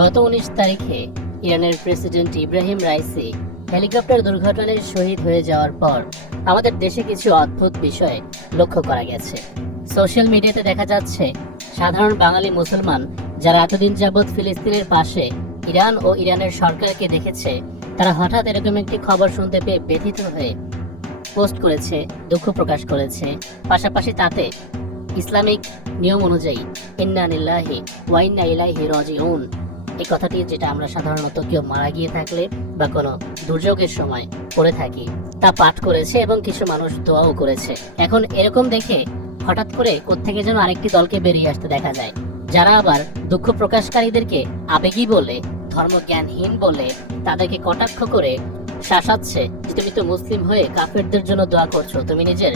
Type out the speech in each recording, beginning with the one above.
গত 19 তারিখে ইরানের প্রেসিডেন্ট ইব্রাহিম রাইসি হেলিকপ্টার দুর্ঘটনায় শহীদ হয়ে যাওয়ার পর আমাদের দেশে কিছু অদ্ভুত বিষয় লক্ষ্য করা গেছে। সোশ্যাল মিডিয়াতে দেখা যাচ্ছে সাধারণ বাঙালি মুসলমান যারা এতদিন যাবৎ ফিলিস্তিনের পাশে ইরান ও ইরানের সরকারকে দেখেছে, তারা হঠাৎ এরকম একটি খবর শুনতে পেয়ে ব্যথিত হয়ে পোস্ট করেছে, দুঃখ প্রকাশ করেছে। পাশাপাশি তাতে ইসলামিক নিয়ম অনুযায়ী ইন্না লিল্লাহি ওয়া ইন্না ইলাইহি রাজিউন এই কথাটি, যেটা আমরা সাধারণত কেউ মারা গিয়ে থাকলে বা কোনো দুর্যোগের সময় পড়ে থাকি, তা পাঠ করেছে এবং কিছু মানুষ দোয়াও করেছে। এখন এরকম দেখে হঠাৎ করে কোত্থেকে যেন আরেকটি দলকে বেরিয়ে আসতে দেখা যায়, যারা আবার দুঃখ প্রকাশকারীদেরকে আবেগী বলে, ধর্মজ্ঞানহীন বলে তাদেরকে কটাক্ষ করে শাসাচ্ছে যে তুমি তো মুসলিম হয়ে কাফেরদের জন্য দোয়া করছো, তুমি নিজের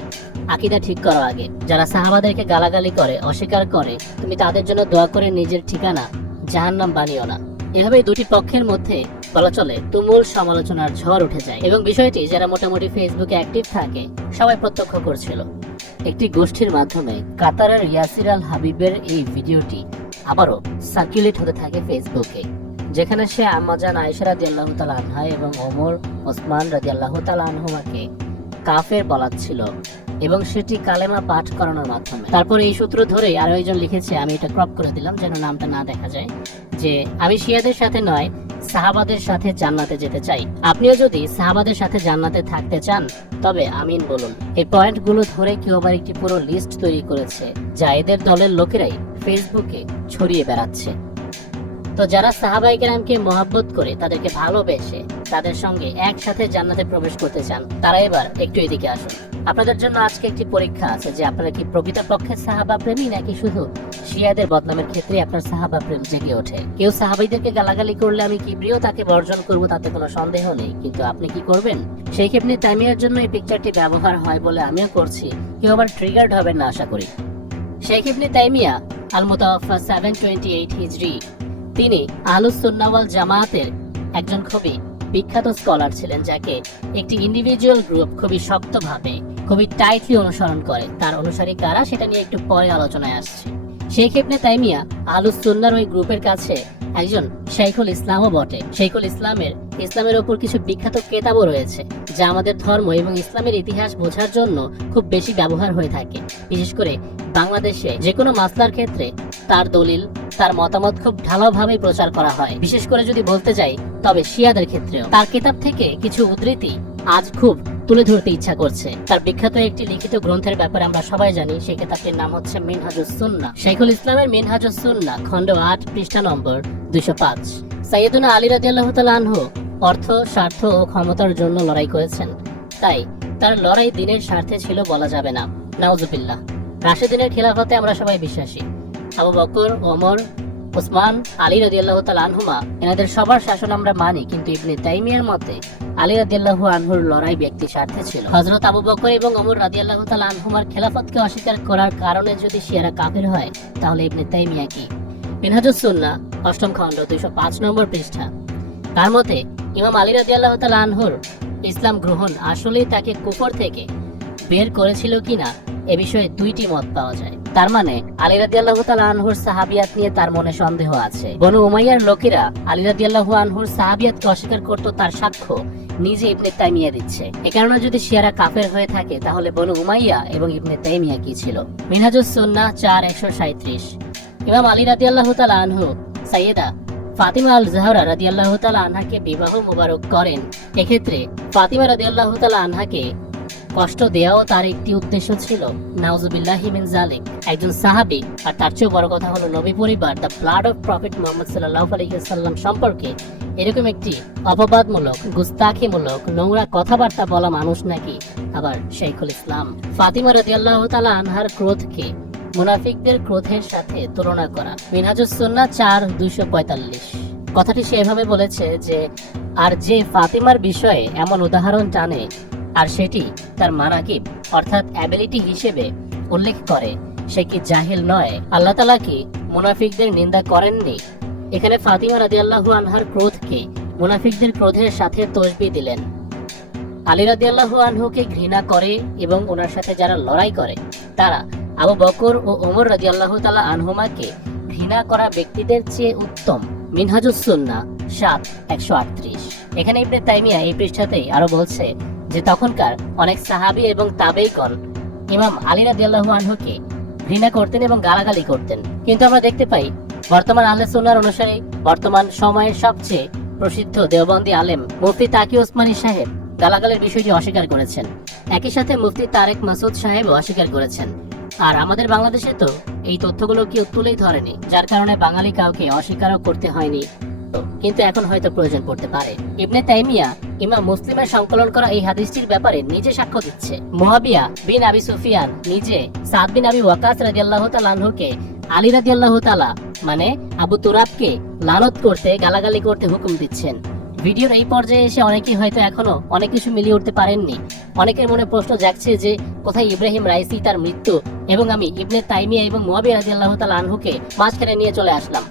আকীদা ঠিক করো আগে। যারা সাহাবাদেরকে গালাগালি করে, অস্বীকার করে, তুমি তাদের জন্য দোয়া করে নিজের ঠিকানা জাহান্নাম বানিও না। এভাবে দুটি পক্ষের মধ্যে বলা চলে তুমুল সমালোচনার ঝড় উঠে যায় এবং বিষয়টি যারা মোটামুটি ফেসবুকে অ্যাক্টিভ থাকে সবাই প্রত্যক্ষ করছিল। একটি গোষ্ঠীর মাধ্যমে কাতারের ইয়াসির আল হাবিবের এই ভিডিওটি আবারও সার্কুলেট হতে থাকে ফেসবুকে, যেখানে সে আম্মাজান আয়েশা রাদিয়াল্লাহু তাআলা আনহা এবং ওমর ওসমান রাদিয়াল্লাহু তাআলা আনহুমাকে কাফের বলাচ্ছিল এবং সেটি কালেমা পাঠ করানোর মাধ্যমে। তারপর এই সূত্র ধরেই আরো একজন লিখেছে, আমি এটা ক্রপ করে দিলাম যেন নামটা না দেখা যায়, যে আমি শিয়াদের সাথে নয় সাহাবাদের সাথে জান্নাতে যেতে চাই। আপনিও যদি সাহাবাদের সাথে জান্নাতে থাকতে চান তবে আমিন বলুন। এই পয়েন্টগুলো ধরে কেউ আবার একটি পুরো লিস্ট তৈরি করেছে যা এদের দলের লোকেরাই ফেসবুকে ছড়িয়ে বেড়াচ্ছে। তো যারা সাহাবায়ে কেরামকে মহব্বত করে, তাদেরকে ভালোবেসে তাদের সঙ্গে একসাথে জান্নাতে প্রবেশ করতে চান, তারা এবার একটু এদিকে আসুন। আপনাদের জন্য আজকে একটি পরীক্ষা আছে যে আপনারা কি প্রকৃতপক্ষে সাহাবা প্রেমী নাকি শুধু শিয়াদের বদনামের ক্ষেত্রে আপনার সাহাবা প্রেম জেগে ওঠে। কেউ সাহাবাইদেরকে গালাগালি করলে আমি কিবরিও তাকে বর্জন করব, তাতে কোনো সন্দেহ নেই, কিন্তু আপনি কি করবেন? সেই ইবনে তাইমিয়ার জন্য এই পিকচারটি ব্যবহার হয় বলে আমিও করছি, কেউ আবার ট্রিগার্ড হবেন না আশা করি। শেখ ইবনে তাইমিয়া আল মুতাওয়াফা 728 হিজরি, তিনি আহলুস সুন্নাহ ওয়াল জামায়াতের একজন খুবই বিখ্যাত স্কলার ছিলেন, যাকে একটি ইন্ডিভিজুয়াল গ্রুপ খুবই শক্তভাবে, খুবই টাইটলি অনুসরণ করে। তার অনুসারী কারা সেটা নিয়ে একটু পরে আলোচনায় আসছে। শেখ ইবনে তাইমিয়া আহলুস সুন্নাহর ওই গ্রুপের কাছে একজন শাইখুল ইসলামও বটে। শাইখুল ইসলামের ওপর কিছু বিখ্যাত কেতাবও রয়েছে যা আমাদের ধর্ম এবং ইসলামের ইতিহাস বোঝার জন্য খুব বেশি ব্যবহার হয়ে থাকে। বিশেষ করে বাংলাদেশে যে কোনো মাসলার ক্ষেত্রে তার দলিল, তার মতামত খুব ঢালাওভাবে প্রচার করা হয়। বিশেষ করে যদি বলতে যাই তবে শিয়াদের ক্ষেত্রেও তার কিতাব থেকে কিছু উদ্ধৃতি আজ খুব তুলে ধরতে ইচ্ছা করছে। তার বিখ্যাত একটি লিখিত গ্রন্থের ব্যাপারে আমরা সবাই জানি, সেই কিতাবটির নাম হচ্ছে মিনহাজুস সুন্নাহ। শাইখুল ইসলামের মিনহাজুস সুন্নাহ খণ্ড 8 পৃষ্ঠা নম্বর 205। সাইয়েদুনা আলী রাদিয়াল্লাহু তাআলা আনহু অর্থ, স্বার্থ ও ক্ষমতার জন্য লড়াই করেছেন, তাই তার লড়াই দ্বীনের স্বার্থে ছিল বলা যাবে না। নাউজুবিল্লাহ। রাশিদিনের খিলাফতে আমরা সবাই বিশ্বাসী। আবু বকর, ওমর, ওসমান, আলী রাদিয়াল্লাহু তাআলা আনহুমা, এনাদের সবার শাসন আমরা মানি, কিন্তু ইবনে তাইমিয়ার মতে আলী রাদিয়াল্লাহু আনহুর লড়াই ব্যক্তি স্বার্থে ছিল। হযরত আবু বকর এবং ওমর রাদিয়াল্লাহু তাআলা আনহুমার খেলাফতকে অস্বীকার করার কারণে যদি শিয়ারা কাফের হয়, তাহলে ইবনে তাইমিয়া কি? মিনহাজুস সুন্নাহ 8ম খণ্ড 205 নম্বর পৃষ্ঠা। তার মতে ইমাম আলী রাদিয়াল্লাহু তাআলা আনহুর ইসলাম গ্রহণ আসলেই তাকে কুফর থেকে বের করেছিল কিনা এ বিষয়ে দুইটি মত পাওয়া যায়। তার মানে আলী রাদিয়াল্লাহু তাআলা আনহুর সাহাবিয়াত নিয়ে তার মনে সন্দেহ আছে। বনু উমাইয়ার লোকেরা আলী রাদিয়াল্লাহু আনহুর সাহাবিয়াতকে অস্বীকার করত, তার সাক্ষ্য নিজে ইবনে তাইমিয়া দিচ্ছে। এ কারণে যদি শিয়ারা কাফের হয়ে থাকে তাহলে বনু উমাইয়া এবং ইবনে তাইমিয়া কি ছিল? মিনহাজুস সুন্নাহ 4:137। ইমাম আলী রাদিয়াল্লাহু তাআলা আনহু সাইয়েদা ফাতিমা আল জাহরা রাদিয়াল্লাহু তাআলা আনহাকে বিবাহ মোবারক করেন। এক্ষেত্রে ফাতিমা রাদিয়াল্লাহু তাআলা আনহাকে কষ্ট দেওয়াও তার একটি উদ্দেশ্য ছিল। নাউজুবিল্লাহি মিন যালিক। একজন সাহাবী, আর তার চেয়ে বড় কথা হলো নবী পরিবার, the blood of prophet Muhammad সাল্লাল্লাহু আলাইহি ওয়াসাল্লাম সম্পর্কে এরকম একটি অপবাদমূলক, গুস্তাখিমূলক, নোংরা কথাবার্তা বলা মানুষ নাকি আবার শাইখুল ইসলাম? ফাতিমা রাদিয়াল্লাহু তাআলা আনহার ক্রোধকে মুনাফিকদের ক্রোধের সাথে তুলনা করা। মিনহাজুস সুন্নাহ 4:245। কথাটি সেভাবে বলেছে যে, আর যে ফাতিমার বিষয়ে এমন উদাহরণ টানে আর সেটি তার মানাকিব অর্থাৎ অ্যাবিলিটি হিসেবে উল্লেখ করে, সে কি জাহিল নয়? আল্লাহ তাআলা কি মুনাফিকদের নিন্দা করেননি? এখানে ফাতিমা রাদিয়াল্লাহু আনহার ক্রোধকে মুনাফিকদের ক্রোধের সাথে তসবিহ দিলেন। আলী রাদিয়াল্লাহু আনহুকে ঘৃণা করে এবং ওনার সাথে যারা লড়াই করে তারা আবু বকর ও ওমর রাদিয়াল্লাহু তাআলা আনহুমাকে ঘৃণা করা ব্যক্তিদের চেয়ে উত্তম। মিনহাজুস সুন্নাহ 7:138। এখানে ইবনে তাইমিয়া এই পৃষ্ঠাতেই আরো বলছে যে তখনকার অনেক সাহাবী এবং তাবেঈগণ ইমাম আলী রাদিয়াল্লাহু আনহুকে ঘৃণা করতেন এবং গালাগালি করতেন। কিন্তু আমরা দেখতে পাই বর্তমান আহলে সুন্নাহর অনুসারী, বর্তমান সময়ের সবচেয়ে প্রসিদ্ধ দেওবন্দি আলেম মুফতি তাকি ওসমানী সাহেব গালাগালের বিষয়টি অস্বীকার করেছেন। একই সাথে মুফতি তারেক মাসুদ সাহেবও অস্বীকার করেছেন। আর আমাদের বাংলাদেশে তো এই তথ্যগুলো কেউ তুলেই ধরেনি, যার কারণে বাঙালি কাউকে অস্বীকারও করতে হয়নি, কিন্তু এখন হয়তো প্রয়োজন পড়তে পারে। ইবনে তাইমিয়া ইমাম মুসলিমের সংকলন করা এই হাদিসটির ব্যাপারে নিজে সাক্ষ্য দিচ্ছে। মুয়াবিয়া বিন আবি সুফিয়ান নিজে সাদ বিন আবি ওয়াকাস রাদিয়াল্লাহু তাআলা আনহুকে আলী রাদিয়াল্লাহু তাআলা মানে আবু তুরাবকে লানত করতে, গালাগালি করতে হুকুম দিচ্ছেন। ভিডিওর এই পর্যায়ে এসে অনেকেই হয়তো এখনো অনেক কিছু মিলিয়ে উঠতে পারেননি। অনেকের মনে প্রশ্ন জাগছে যে কোথায় ইব্রাহিম রাইসি, তার মৃত্যু, এবং আমি ইবনে তাইমিয়া এবং মুয়াবিয়া রাদিয়াল্লাহু তাআলা আনহুকে মাঝখানে নিয়ে চলে আসলাম।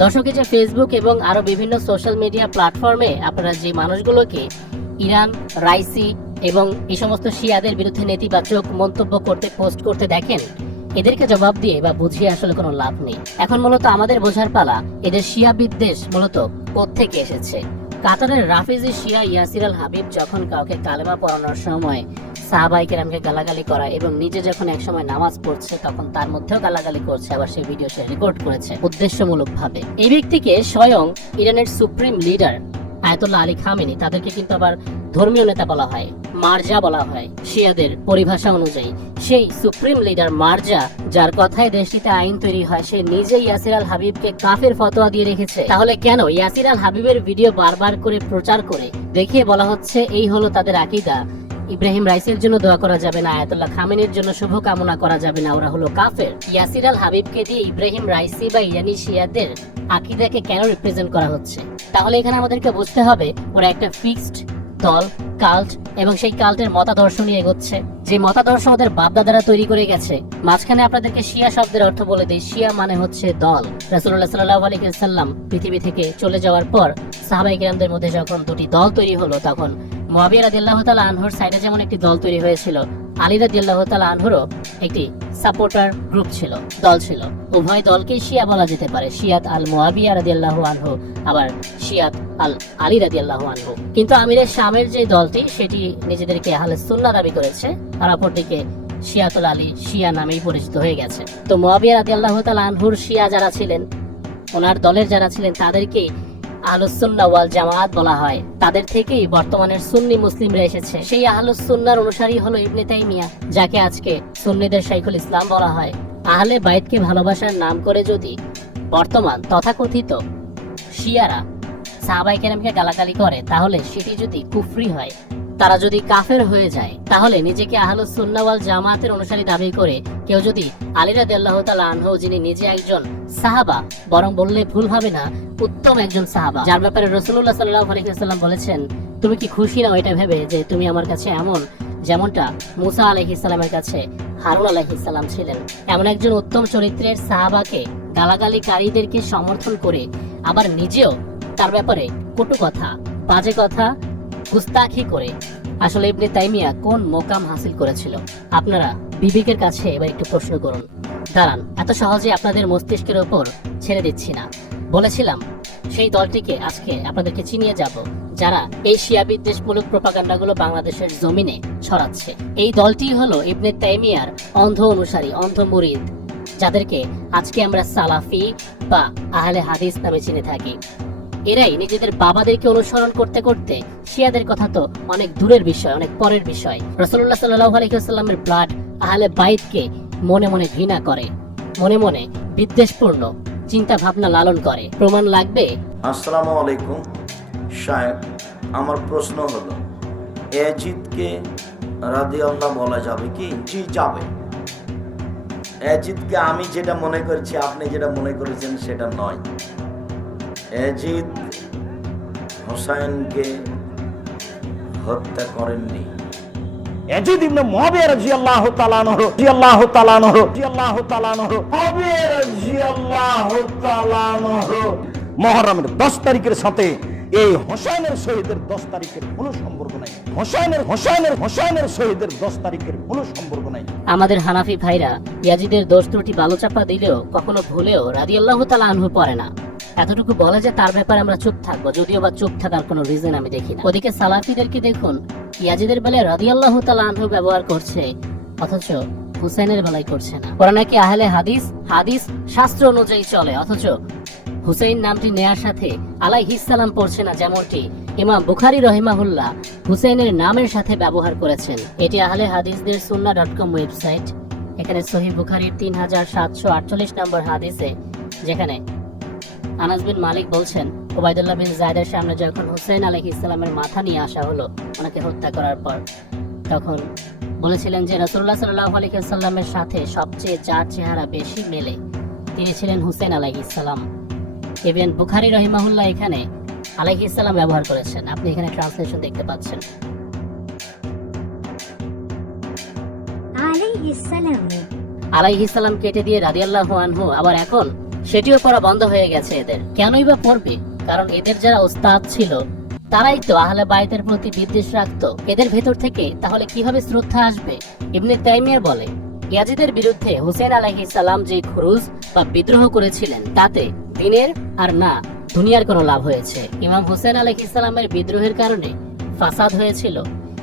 দর্শক, যে ফেসবুক এবং আরো বিভিন্ন সোশ্যাল মিডিয়া প্ল্যাটফর্মে আপনারা যে মানুষগুলোকে ইরান, রাইসি এবং এই সমস্ত শিয়াদের বিরুদ্ধে নেতিবাচক মন্তব্য করতে, পোস্ট করতে দেখেন, এদেরকে জবাব দিয়ে বা বুঝিয়ে আসলে কোনো লাভ নেই। এখন মূলত আমাদের বোঝার পালা এদের শিয়া বিদ্বেষ মূলত কোত্থেকে এসেছে। কাতারের রাফিজি শিয়া ইয়াসির আল হাবিব যখন কাউকে কালেমা পড়ানোর সময় সাহাবায়ে কেরামকে গালাগালি করা এবং নিজে যখন একসময় নামাজ পড়ছে তখন তার মধ্যেও গালাগালি করছে, আবার সেই ভিডিও সে রেকর্ড করেছে উদ্দেশ্যমূলকভাবে। এই ব্যক্তিকে স্বয়ং ইরানের supreme leader Ayatollah Ali Khamenei, তাদেরকে কিন্তু আবার ধর্মীয় নেতা বলা হয়, মার্জা বলা হয় শিয়াদের পরিভাষা অনুযায়ী। সেই সুপ্রিম লিডার মার্জা, যার কথায় দেশটিতে আইন তৈরি হয়, সে নিজে ইয়াসির আল হাবিবকে কাফের ফতোয়া দিয়ে রেখেছে। তাহলে কেন ইয়াসির আল হাবিবের ভিডিও বারবার করে প্রচার করে দেখিয়ে বলা হচ্ছে এই হলো তাদের আকীদা, ইব্রাহিম রাইসির জন্য দোয়া করা যাবে না, আয়াতুল্লাহ খামেনির জন্য শুভ কামনা করা যাবে না, ওরা হলো কাফের। ইয়াসির আল হাবিবকে দিয়ে ইব্রাহিম রাইসি বা ইরানি শিয়াদের আকীদাকে কেন রিপ্রেজেন্ট করা হচ্ছে? তাহলে এখানে আমাদেরকে বুঝতে হবে ওরা একটা ফিক্সড দল, কাল্ট, এবং সেই কাল্টের মতাদর্শ নিয়ে এগোচ্ছে, যে মতাদর্শ ওদের বাপদাদারা তৈরি করে গেছে। মাঝখানে আপনাদেরকে শিয়া শব্দের অর্থ বলে দেই। শিয়া মানে হচ্ছে দল। রাসূলুল্লাহ সাল্লাল্লাহু আলাইহি ওয়াসাল্লাম পৃথিবী থেকে চলে যাওয়ার পর সাহাবায়ে কেরামদের মধ্যে যখন দুটি দল তৈরি হলো, তখন মুয়াবিয়া রাদিয়াল্লাহু তাআলা আনহুর সাইডে যেমন একটি দল তৈরি হয়েছিল, আলী রাদিয়াল্লাহু তাআলা আনহুরও একটি সাপোর্টার গ্রুপ ছিল, দল ছিল। উভয় দলকেই শিয়া বলা যেতে পারে, শিয়াত আল মুয়াবিয়া রাদিয়াল্লাহু আনহু, আবার শিয়াত আল আলী রাদিয়াল্লাহু আনহু। কিন্তু আমিরের শামের যে দলটি, সেটি নিজেদেরকে আহলে সুন্নাহ দাবি করেছে, আর অপরদিকে শিয়াতুল আলী, শিয়া নামেই পরিচিত হয়ে গেছে। তো মুয়াবিয়া রাদিয়াল্লাহু তাআলা আনহুর শিয়া যারা ছিলেন, ওনার দলের যারা ছিলেন, তাদেরকেই আহলুস সুন্নাহ ওয়াল জামাআত বলা হয়। তাদের থেকেই বর্তমানের সুন্নি মুসলিমরা এসেছে। সেই আহলুস সুন্নাহর অনুসারী হলো ইবনে তাইমিয়া, যাকে আজকে সুন্নিদের শাইখুল ইসলাম বলা হয়। আহলে বাইতকে ভালোবাসার নাম করে যদি বর্তমান তথাকথিত শিয়ারা সাহাবায়ে কেরামকে গালাগালি করে, তাহলে সেটি যদি কুফরি হয়, তারা যদি কাফের হয়ে যায়, তাহলে নিজেকে আহলুস সুন্নাহ ওয়াল জামাতের অনুসারী দাবি করে কেউ যদি আলী রাদিয়াল্লাহু তাআলা আনহু, যিনি নিজে একজন সাহাবা, বরং বললে ভুল হবে না, উত্তম একজন সাহাবা, যার ব্যাপারে রাসূলুল্লাহ সাল্লাল্লাহু আলাইহি ওয়াসাল্লাম বলেছেন, তুমি কি খুশি নাও এটা ভেবে যে তুমি আমার কাছে এমন, যেমনটা মুসা আলাইহিস সালামের কাছে হারুন আলাইহিস সালাম ছিলেন। এমন একজন উত্তম চরিত্রের সাহাবাকে গালাগালিকারীদেরকে সমর্থন করে আবার নিজেও তার ব্যাপারে কটু কথা, বাজে কথা, গুস্তাখি করে আসলে ইবনে তাইমিয়া কোন মোকাম হাসিল করেছিল? আপনারা বিবেকের কাছে এবার একটু প্রশ্ন করুন। দাঁড়ান, এত সহজে আপনাদের মস্তিষ্কের ওপর ছেড়ে দিচ্ছি না। বলেছিলাম সেই দলটিকে আজকে আপনাদেরকে চিনিয়ে যাব, যারা এই শিয়া বিদ্বেষমূলক প্রপাগান্ডাগুলো বাংলাদেশের জমিনে ছড়াচ্ছে। এই দলটি হলো ইবনে তাইমিয়ার অন্ধ অনুসারী, অন্ধ মুরিদ, যাদেরকে আজকে আমরা সালাফি বা আহলে হাদিস নামে চিনে থাকি। এরাই নিজেদের বাবাদেরকে অনুসরণ করতে করতে, শিয়াদের কথা তো অনেক দূরের বিষয়, অনেক পরের বিষয়, রাসূলুল্লাহ সাল্লাল্লাহু আলাইহি ওয়াসাল্লামের ব্লাড, আহলে বাইতকে মনে মনে ঘৃণা করে, মনে মনে বিদ্বেষপূর্ণ চিন্তা ভাবনা লালন করে। প্রমাণ লাগবে? আসসালামু আলাইকুম সাহেব, আমার প্রশ্ন হলো, ইয়াজিদকে রাদিয়াল্লাহ বলা যাবে কি? জি যাবে। ইয়াজিদকে আমি যেটা মনে করছি, আপনি যেটা মনে করেছেন সেটা নয়। ইয়াজিদ হোসাইনকে হত্যা করেননি। ইয়াজিদ ইবনে মুয়াবিয়া রাদিয়াল্লাহু তাআলা আনহু রাদিয়াল্লাহু তাআলা আনহু রাদিয়াল্লাহু তাআলা আনহু মুয়াবিয়া রাদিয়াল্লাহু তাআলা আনহু মুহররমের 10 তারিখের সাথে এই হোসেনের শহীদের 10 তারিখের কোনো সম্পর্ক নাই। হোসেনের শহীদের 10 তারিখের কোনো সম্পর্ক নাই। আমাদের হানাফি ভাইরা ইয়াজিদের দোষ ত্রুটি বালুচাপা দিলেও কখনো ভুলেও রাদিয়াল্লাহু তাআলা আনহু পড়ে না। এতটুকু বলে যে তার ব্যাপারে আমরা চুপ থাকবো, যদিও বা চুপ থাকার কোনো রিজন আমি দেখি না। ওদিকে সালাফিদেরকে দেখুন, ইয়াজিদের বেলায় রাদিয়াল্লাহু তাআলা আনহু ব্যবহার করছে, অথচ হুসাইনের বেলায় করছে না। ওরা নাকি আহলে হাদিস, হাদিস শাস্ত্র অনুযায়ী চলে, অথচ হুসাইন নামটি নেয়ার সাথে আলাইহিস সালাম পড়ছে না, যেমনটি ইমাম বুখারী রহিমাহুল্লাহ হুসাইনের নামের সাথে ব্যবহার করেছেন। এটি আহলে হাদিসদের সুন্নাহ.com ওয়েবসাইট। এখানে সহিহ বুখারীর 3748 নম্বর হাদিসে, যেখানে আনাস বিন মালিক বলছেন, উবাইদুল্লাহ বিন যায়েদের সামনে যখন হুসাইন আলাইহিস সালামের মাথা নিয়ে আসা হলো ওনাকে হত্যা করার পর, তখন বলেছিলেন যে রাসূলুল্লাহ সাল্লাল্লাহু আলাইহি ওয়াসাল্লামের সাথে সবচেয়ে যার চেহারা বেশি মেলে তিনি ছিলেন হুসাইন আলাইহিস সালাম। ইবনে বুখারী রহিমাহুল্লাহ এখানে আলাইহিস সালাম ব্যবহার করেছেন, আপনি এখানে ট্রান্সলেশন দেখতে পাচ্ছেন। আলাইহিস সালাম কেটে দিয়ে রাদিয়াল্লাহু আনহু, আবার এখন সেটিও পড়া বন্ধ হয়ে গেছে এদের। কেনই বা পড়বে? কারণ এদের যারা ওস্তাদ ছিল তারাই তো আহলে বাইতের প্রতি বিদ্বেষ রাখতো। এদের ভেতর থেকে তাহলে কিভাবে শ্রদ্ধা আসবে? ইবনে তাইমিয়া বলে, ইয়াজিদের বিরুদ্ধে হুসাইন আলাইহিস সালাম যে খুরুজ বা বিদ্রোহ করেছিলেন তাতে দিনের আর না দুনিয়ার কোনো লাভ হয়েছে। ইমাম হুসাইন আলাইহিস সালামের বিদ্রোহের কারণে ফাসাদ হয়েছিল।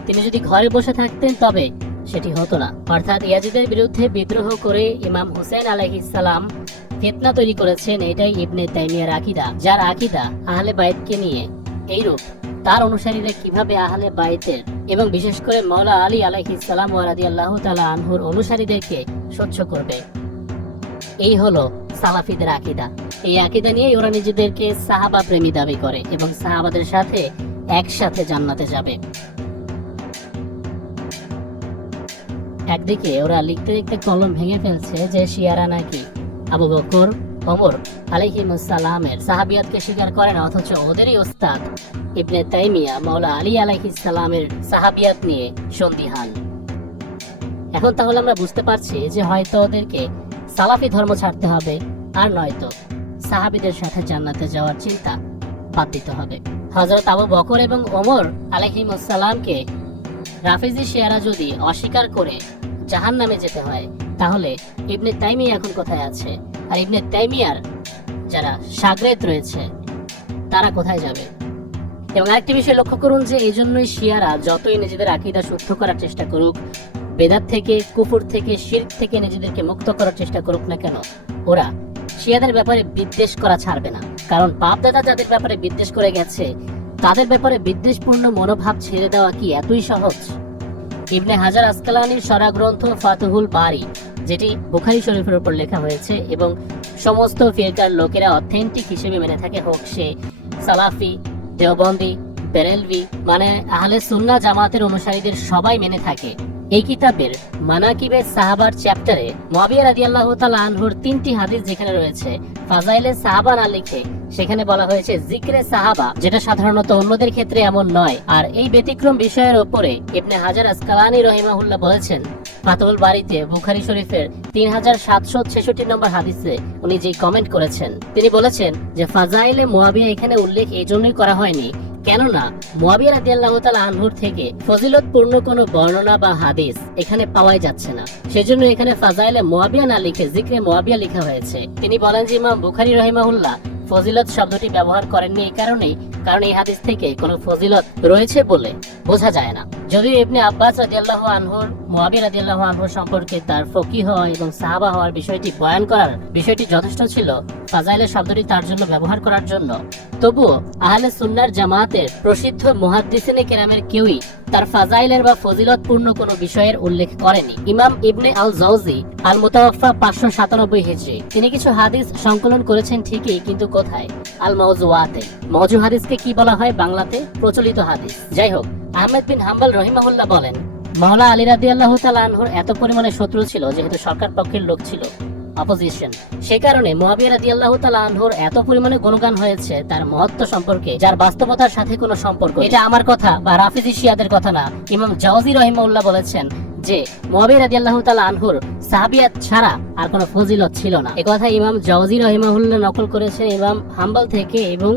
তিনি যদি ঘরে বসে থাকতেন তবে সেটি হতো না। অর্থাৎ ইয়াজিদের বিরুদ্ধে বিদ্রোহ করে ইমাম হুসাইন আলাইহিস সালাম ফিতনা তৈরি করেছেন, এটাই ইবনে তাইমিয়ার আকীদা। যার আকীদা আহলে বাইতকে নিয়ে এইরূপ, তার অনুসারীরা কিভাবে আহলে বাইতের এবং বিশেষ করে মাওলা আলী আলাইহিস সালাম ওয়া রাদিয়াল্লাহু তাআলা আনহুর অনুসারীদেরকে সহ্য করবে? এই হলো সালাফিদের আকীদা। এই আকীদা নিয়ে ওরা নিজেদেরকে সাহাবা প্রেমী দাবি করে এবং সাহাবাদের সাথে একসাথে জান্নাতে যাবে। একদিকে ওরা লিখতে লিখতে কলম ভেঙে ফেলছে যে শিয়ারা নাকি আবু বকর, ওমর আলাইহিমুস সালামের সাহাবিয়াতকে স্বীকার করে না, অথচ ওদেরই ওস্তাদ ইবনে তাইমিয়া মাওলা আলী আলাইহিস সালামের সাহাবিয়াত নিয়ে সন্দিহান। এখন তাহলে আমরা বুঝতে পারছি যে হয়তো ওদেরকে সালাফি ধর্ম ছাড়তে হবে, আর নয়তো সাহাবীদের সাথে জান্নাতে যাওয়ার চিন্তা বাদ দিতে হবে। হযরত আবু বকর এবং ওমর আলাইহিমুস সালামকে রাফিজি শিয়ারা যদি অস্বীকার করে জাহান্নামে যেতে হয়, তাহলে ইবনে তাইমিয়া এখন কোথায় আছে? আর ইবনে তাইমিয়ার যারা শাগরেদ রয়েছে তারা কোথায় যাবে? এবং আরেকটি বিষয় লক্ষ্য করুন যে এই জন্যই শিয়ারা যতই নিজেদের আকীদা শুদ্ধ করার চেষ্টা করুক, বেদাত থেকে, কুফর থেকে, শিরক থেকে নিজেদেরকে মুক্ত করার চেষ্টা করুক না কেন, ওরা শিয়াদের ব্যাপারে বিদ্বেষ করা ছাড়বে না। কারণ বাপ-দাদা যাদের ব্যাপারে বিদ্বেষ করে গেছে তাদের ব্যাপারে বিদ্বেষপূর্ণ মনোভাব ছেড়ে দেওয়া কি এতই সহজ? ইবনে হাজার আসকালানির সরা গ্রন্থ ফাতহুল বারি, যেটি বুখারী শরীফের উপর লেখা হয়েছে এবং সমস্ত ফিরকার লোকেরা অথেন্টিক হিসেবে মেনে থাকে, হোক সে সালাফি, দেওবন্দি, বেরেলভি, মানে আহলে সুন্নাহ জামাতের অনুসারীদের সবাই মেনে থাকে। এই কিতাবের মানাকিবে সাহাবার চ্যাপ্টারে মুআবিয়া রাদিয়াল্লাহু তাআলা আনহুর 3টি হাদিস যেখানে রয়েছে, ফাজাইলে সাহাবা না লিখে সেখানে বলা হয়েছে জিক্রে সাহাবা, যেটা সাধারণত অন্যদের ক্ষেত্রে এমন নয়। আর এই ব্যতিক্রম বিষয়ের উপরে ইবনে হাজার আসকালানি রহিমাহুল্লাহ বলেছেন ফাতহুল বারিতে বুখারী শরীফের 3766 নম্বর হাদিসে উনি যে কমেন্ট করেছেন, তিনি বলেছেন যে ফাজাইলে মুআবিয়া এখানে উল্লেখ এই জন্যই করা হয়নি কেননা মুআবিয়া রাদিয়াল্লাহু তাআলা আনহুর থেকে ফজিলতপূর্ণ কোনো বর্ণনা বা হাদিস এখানে পাওয়াই যাচ্ছে না। সেজন্য এখানে ফাজাইলে মুআবিয়া না লিখে জিক্রে মুআবিয়া লেখা হয়েছে। তিনি বলেন যে ইমাম বুখারী রাহিমাহুল্লাহ ফজিলত শব্দটি ব্যবহার করেননি এই কারণেই, কারণ এই হাদিস থেকে কোনো ফজিলত রয়েছে বলে বোঝা যায় না। যদিও ইবনে আব্বাস রাদিয়াল্লাহু আনহুর মুআবিয়া রাদিয়াল্লাহু আনহু সম্পর্কে তার ফকিহ এবং সাহাবা হওয়ার বিষয়টি বয়ান করার বিষয়টি যথেষ্ট ছিল ফাজাইলে শব্দটি তার জন্য ব্যবহার করার জন্য, তবুও আহলে সুন্নাহর জামাতের প্রসিদ্ধ মুহাদ্দিসিনে কেরামের কেউই তার ফাজাইলের বা ফজিলতপূর্ণ কোনো বিষয়ের উল্লেখ করেনি। ইমাম ইবনে আল জাওজি আল মুতাওয়াফা 597 হিজরি, তিনি কিছু হাদিস সংকলন করেছেন ঠিকই, কিন্তু কোথায়? আল মাওজুয়াতে। মাওজু হাদিসকে কি বলা হয় বাংলাতে? প্রচলিত হাদিস। যাই হোক, আহমেদ বিন হাম্বল রহিমাহুল্লাহ বলেন মাওলা আলী রাদিয়াল্লাহু তাআলা আনহুর এত পরিমাণে শত্রু ছিল, যেহেতু সরকার পক্ষের লোক ছিল, অপোজিশন, সে কারণে মুআবিয়া রাদিয়াল্লাহু তাআলা আনহুর এত পরিমাণে গুণগান হয়েছে তার মহত্ব সম্পর্কে, যার বাস্তবতার সাথে কোনো সম্পর্ক। এটা আমার কথা বা রাফিজি শিয়াদের কথা না। ইমাম জাওজি রহিমাহুল্লাহ বলেছেন যে মুআবিয়া রাদিয়াল্লাহু তাআলা আনহুর সাহাবিয়াত ছাড়া আর কোনো ফজিলত ছিল না। এই কথা ইমাম জাওজি রহিমাহুল্লাহ নকল করেছেন ইমাম হাম্বল থেকে, এবং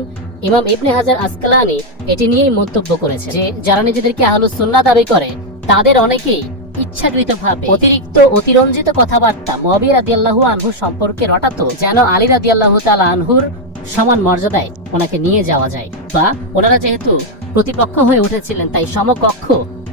ইমাম ইবনে হাজার আসকালানি এটি নিয়েই মন্তব্য করেছে যে যারা নিজেদেরকে আহলুস সুন্নাহ দাবি করে তাদের অনেকেই ইচ্ছাকৃতভাবে অতিরিক্ত অতিরঞ্জিত কথাবার্তা মুআবিয়া রাদিয়াল্লাহু আনহু সম্পর্কে রটাতো, যেন আলী রাদিয়াল্লাহু তাআলা আনহুর সমান মর্যাদায় ওনাকে নিয়ে যাওয়া যায়, বা ওনারা যেহেতু প্রতিপক্ষ হয়ে উঠেছিলেন তাই সমকক্ষ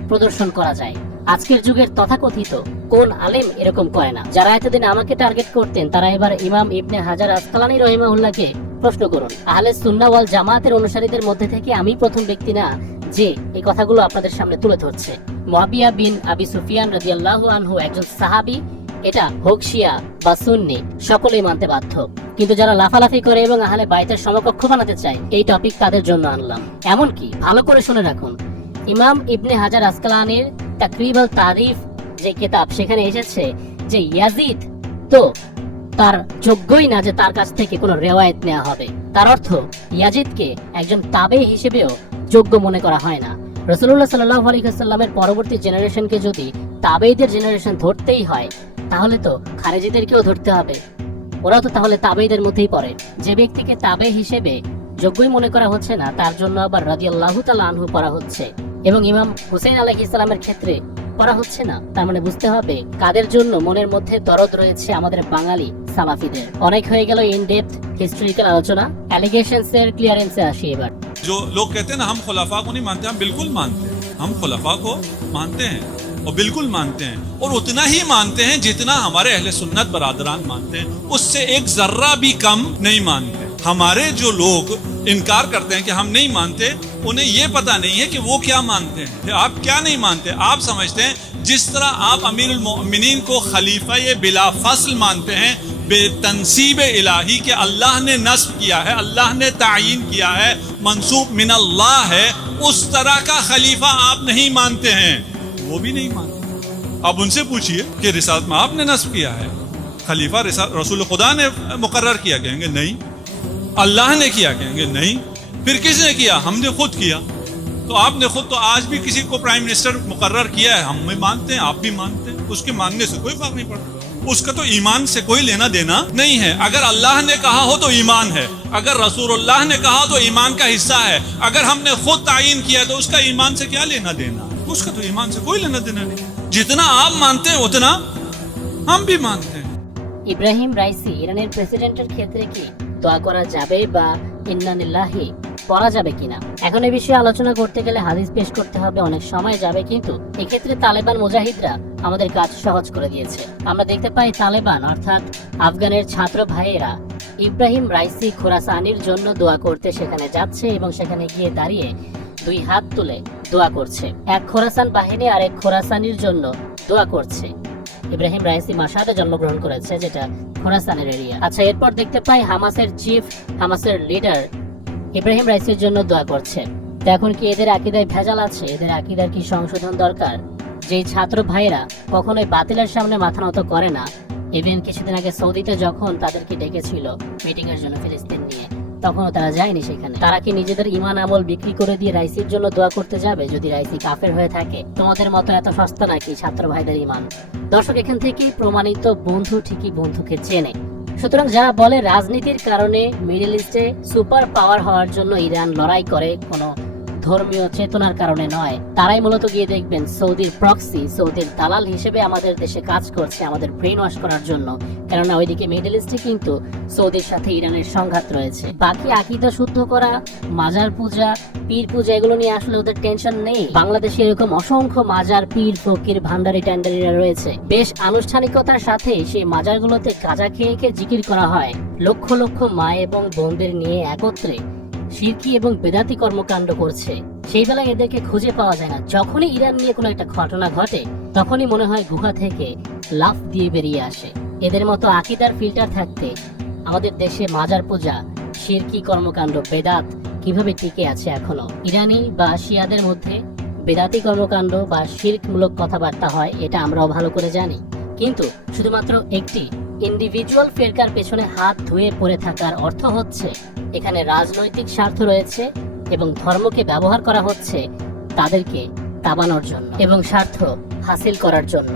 প্রদর্শন করা যায়। আজকের যুগের তথাকথিত কোন আলেম এরকম করে না? যারা এতদিন আমাকে টার্গেট করতেন তারা এবার ইমাম ইবনে হাজার আসকালানী রহিমাহুল্লাহকে প্রশ্ন করুন। আহলে সুন্নাহ ওয়াল জামাতের অনুসারীদের মধ্যে থেকে আমি প্রথম ব্যক্তি না যে এই কথাগুলো আপনাদের সামনে তুলে ধরছে। মুআবিয়া বিন আবি সুফিয়ান রাদিয়াল্লাহু আনহু একজন সাহাবী, এটা হোক শিয়া বা সুন্নি সকলেই মানতে বাধ্য। কিন্তু যারা লাফালাফি করে এবং আহলে বাইতের সমকক্ষ বানাতে চায়, এই টপিক তাদের জন্য আনলাম। এমনকি ভালো করে শুনে রাখুন, ইমাম ইবনে হাজার আসকালানির তাকরিব আল তারিফ যে কিতাব, সেখানে এসেছে যে ইয়াজিদ তো তার যোগ্যই না যে তার কাছ থেকে কোনো রেওয়ায়েত নেওয়া হবে। তার অর্থ ইয়াজিদকে একজন তাবে হিসেবেও যোগ্য মনে করা হয় না। রাসূলুল্লাহ সাল্লাল্লাহু আলাইহি ওয়াসাল্লামের পরবর্তী জেনারেশনকে যদি তাবেঈদের জেনারেশন ধরতেই হয়, তাহলে তো খারেজিদেরকেও ধরতে হবে। ওরা তো তাহলে তাবেঈদের মধ্যেই পড়ে। যে ব্যক্তিকে তাবে হিসেবে যোগ্যই মনে করা হচ্ছে না, তার জন্য আবার রাদিয়াল্লাহু তাআলা আনহু পড়া হচ্ছে, এবং ইমাম হুসাইন আলাইহিস সালামের ক্ষেত্রে পড়া হচ্ছে না। তার মানে বুঝতে হবে কাদের জন্য মনের মধ্যে দরদ রয়েছে আমাদের বাঙালি সালাফিদের। অনেক হয়ে গেল ইন ডেপথ হিস্টোরিক্যাল আলোচনা, অ্যালিগেশনস এর ক্লিয়ারেন্সে আসি এবার। जो लोग कहते हैं ना हम खुलाफा को नहीं मानते, हम बिल्कुल मानते हैं। हम खुलाफा को मानते हैं और बिल्कुल मानते हैं, और उतना ही मानते हैं जितना हमारे अहले सुन्नत बरादरान मानते हैं, उससे एक जर्रा भी कम नहीं मानते। हमारे जो लोग इनकार करते हैं कि हम नहीं मानते, उन्हें ये पता नहीं है कि वो क्या मानते हैं। आप क्या नहीं मानते? आप समझते हैं जिस तरह आप अमीरुल मोमिनीन को खलीफा ये बिला फसल मानते हैं, बेतनसीब इलाही के अल्लाह ने नस्ब किया है, अल्लाह ने तायीन किया है, मंसूब मिन अल्लाह है, उस तरह का खलीफा आप नहीं मानते हैं, वो भी नहीं मानते। अब उनसे पूछिए कि रिसालत में आपने नस्ब किया है, खलीफा रसूल खुदा ने मुकर्रर किया, कहेंगे नहीं। अल्लाह ने किया, कहेंगे नहीं। फिर किसने किया? हमने खुद किया। तो आपने खुद तो आज भी किसी को प्राइम मिनिस्टर मुकर्रर किया है, हम भी मानते हैं, आप भी मानते हैं, उसके मानने से कोई फर्क नहीं पड़ता। उसका तो ईमान से कोई लेना देना नहीं है। अगर अल्लाह ने कहा हो तो ईमान है, अगर रसूलुल्लाह ने कहा तो ईमान का हिस्सा है, अगर हमने खुद तायीन किया तो उसका ईमान से क्या लेना देना? उसका तो ईमान से कोई लेना देना नहीं। जितना आप मानते हैं उतना हम भी मानते हैं। ইব্রাহিম রাইসি ইরানের প্রেসিডেন্টের ক্ষেত্রে কি দোয়া করা যাবে বা ইন্না লিল্লাহি পড়া যাবে কিনা? এখন এই বিষয়ে আলোচনা করতে গেলে হাদিস পেশ করতে হবে, অনেক সময় যাবে, কিন্তু এক্ষেত্রে তালেবান মুজাহিদরা আমাদের কাজ সহজ করে দিয়েছে। আমরা দেখতে পাই তালেবান অর্থাৎ আফগানের ছাত্র ভাইয়েরা ইব্রাহিম রাইসি খোরাসানির জন্য দোয়া করতে সেখানে যাচ্ছে এবং সেখানে গিয়ে দাঁড়িয়ে দুই হাত তুলে দোয়া করছে। এক খোরাসান বাহিনী আর এক খোরাসানির জন্য দোয়া করছে। ইব্রাহিম রাইসি মাশহাদে জন্মগ্রহণ করেছে, যেটা খোরাসানের এরিয়া। আচ্ছা, এরপর দেখতে পাই হামাসের চিফ, হামাসের লিডার ইব্রাহিম রাইসির জন্য দোয়া করছে। তো এখন কি এদের আকীদায় ভেজাল আছে? এদের আকীদার কি সংশোধন দরকার? যেই ছাত্র ভাইরা কখনোই বাতিলের সামনে মাথা নত করে না, ইভেন কিছুদিন আগে সৌদিতে যখন তাদেরকে ডেকেছিল মিটিং এর জন্য ফিলিস্তিন নিয়ে, তখনও তারা যায়নি সেখানে। তারা কি নিজেদের ইমান আমল বিক্রি করে দিয়ে রাইসির জন্য দোয়া করতে যাবে যদি রাইসি কাফের হয়ে থাকে? তোমাদের মতো এত সস্তা নাকি ছাত্র ভাইদের ইমান? দর্শক, এখান থেকেই প্রমাণিত বন্ধু ঠিকই বন্ধুকে চেনে। সুতরাং যারা বলে রাজনীতির কারণে মিডল ইস্টে সুপার পাওয়ার হওয়ার জন্য ইরান লড়াই করে, কোনো ধর্মীয় চেতনার কারণে নয়, তারাই মূলত গিয়ে দেখবেন সৌদির প্রক্সি, সৌদির দালাল হিসেবে আমাদের দেশে কাজ করছে আমাদের ব্রেন ওয়াশ করার জন্য। কেননা ওইদিকে মিডল ইস্টে কিন্তু সৌদির সাথে ইরানের সংঘাত রয়েছে। বাকি আকীদা শুদ্ধ করা, মাজার পূজা, পীর পূজা, এগুলো নিয়ে আসলে ওদের টেনশন নেই। বাংলাদেশে এরকম অসংখ্য মাজার, পীর, ফকির, ভান্ডারি ট্যান্ডারিরা রয়েছে। বেশ আনুষ্ঠানিকতার সাথে সেই মাজারগুলোতে গাঁজা খেয়ে খেয়ে জিকির করা হয়। লক্ষ লক্ষ মা এবং বোনদের নিয়ে একত্রে শিরকি এবং বেদাতি কর্মকাণ্ড করছে। সেই বেলায় এদেরকে খুঁজে পাওয়া যায় না। যখনই ইরান নিয়ে কোনো একটা ঘটনা ঘটে, তখনই মনে হয় গুহা থেকে লাফ দিয়ে বেরিয়ে আসে। এদের মতো আকীদার ফিল্টার থাকতে আমাদের দেশে মাজার পূজা, শিরকি কর্মকাণ্ড, বেদাত কিভাবে টিকে আছে এখনো? ইরানি বা শিয়াদের মধ্যে বেদাতি কর্মকাণ্ড বা শিরকমূলক কথাবার্তা হয়, এটা আমরাও ভালো করে জানি। কিন্তু শুধুমাত্র একটি ইন্ডিভিজুয়াল ফিরকার পেছনে হাত ধুয়ে পড়ে থাকার অর্থ হচ্ছে এখানে রাজনৈতিক স্বার্থ রয়েছে এবং ধর্মকে ব্যবহার করা হচ্ছে তাদেরকে দাবানোর জন্য এবং স্বার্থ হাসিল করার জন্য।